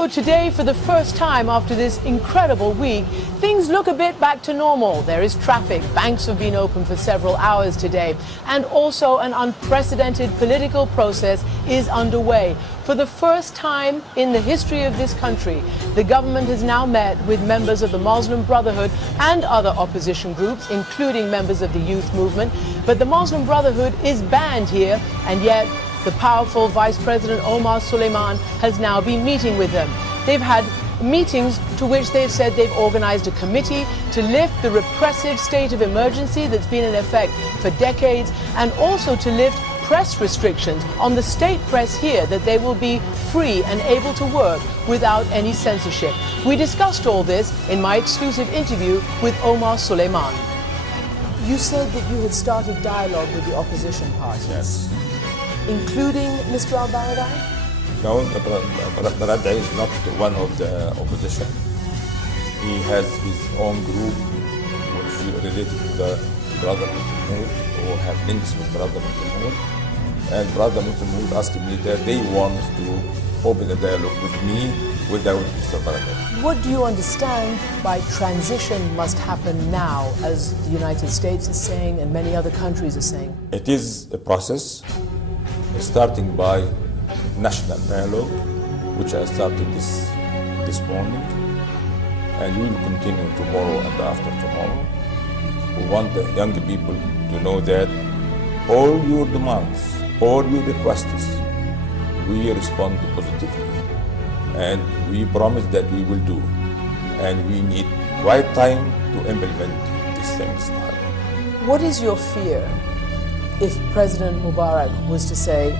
So today, for the first time after this incredible week, things look a bit back to normal. There is traffic, banks have been open for several hours today, and also an unprecedented political process is underway. For the first time in the history of this country, the government has now met with members of the Muslim Brotherhood and other opposition groups, including members of the youth movement. But the Muslim Brotherhood is banned here, and yet the powerful Vice President Omar Suleiman has now been meeting with them. They've had meetings to which they've said they've organized a committee to lift the repressive state of emergency that's been in effect for decades, and also to lift press restrictions on the state press here, that they will be free and able to work without any censorship. We discussed all this in my exclusive interview with Omar Suleiman. You said that you had started dialogue with the opposition parties. Yes. Including Mr. al-Barada'i? No, the Brادعي is not one of the opposition. He has his own group which is related to the Brother Muslim or have links with Brother Muslim. And Brother Muslim asked me that they want to open a dialogue with me without Mr. Brádعي. What do you understand by transition must happen now, as the United States is saying and many other countries are saying? It is a process, starting by national dialogue, which I started this morning, and we will continue tomorrow and after tomorrow. We want the young people to know that all your demands, all your requests, we respond positively, and we promise that we will do, and we need right time to implement these things. What is your fear if President Mubarak was to say,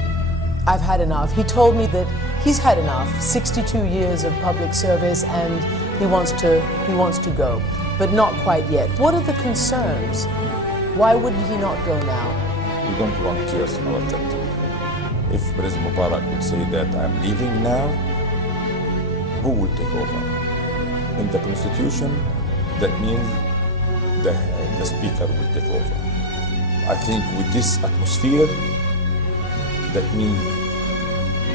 I've had enough? He told me that he's had enough, 62 years of public service, and he wants to go, but not quite yet. What are the concerns? Why wouldn't he not go now? We don't want chaos in our country. If President Mubarak would say that I'm leaving now, who will take over? In the Constitution, that means the Speaker will take over. I think with this atmosphere, that means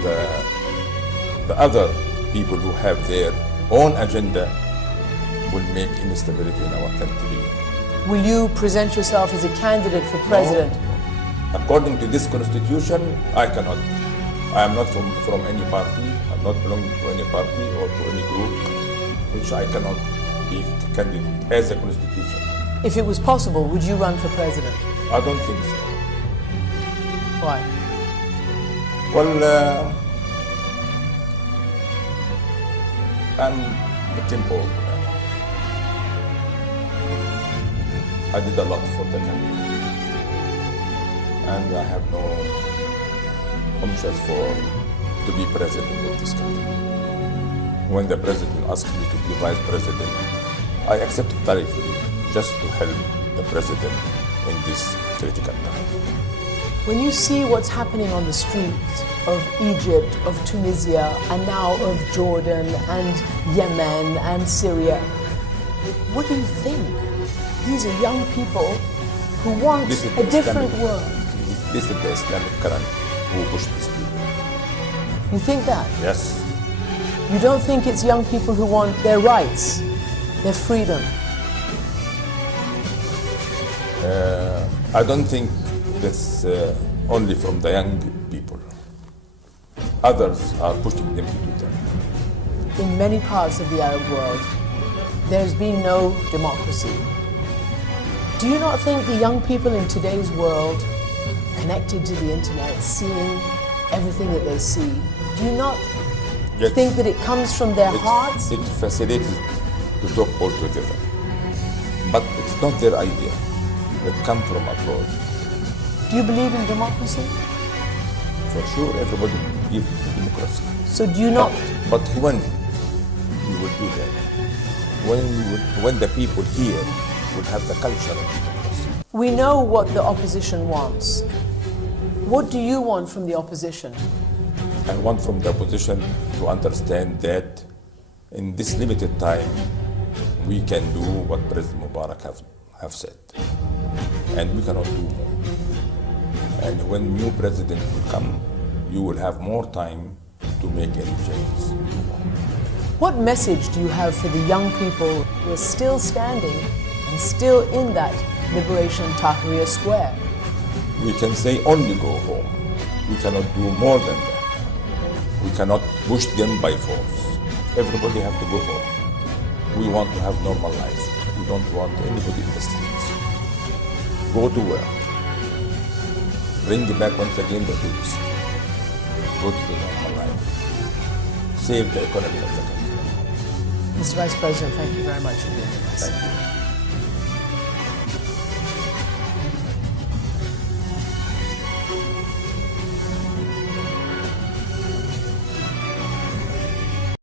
the other people who have their own agenda will make instability in our country. Will you present yourself as a candidate for president? No. According to this constitution, I cannot. I am not from any party. I'm not belonging to any party or to any group, which I cannot be candidate as a constitution. If it was possible, would you run for president? I don't think so. Why? Well, I'm getting old now. I did a lot for the country, and I have no interest to be president of this country. When the president asked me to be vice president, I accepted directly just to help the president in this critical time. When you see what's happening on the streets of Egypt, of Tunisia, and now of Jordan and Yemen and Syria, what do you think? These are young people who want a different world. This is the Islamic current who push these people. You think that? Yes. You don't think it's young people who want their rights, their freedom? I don't think that's only from the young people. Others are pushing them to do that. In many parts of the Arab world, there's been no democracy. Do you not think the young people in today's world, connected to the internet, seeing everything that they see, do you not think that it comes from their hearts? It facilitates to talk all together. But it's not their idea. It comes from abroad. Do you believe in democracy? For sure, everybody believes in democracy. So do you not? But when you will do that? When the people here will have the culture of democracy. We know what the opposition wants. What do you want from the opposition? I want from the opposition to understand that in this limited time, we can do what President Mubarak have said. And we cannot do more. And when new president will come, you will have more time to make any changes. What message do you have for the young people who are still standing and still in that Liberation Tahrir Square? We can say only go home. We cannot do more than that. We cannot push them by force. Everybody has to go home. We want to have normal lives. We don't want anybody in the streets. Go to work. Bring back once again the tourists. Go to the normal life. Save the economy of the country. Mr. Vice President, thank you very much for being with us. Thank you.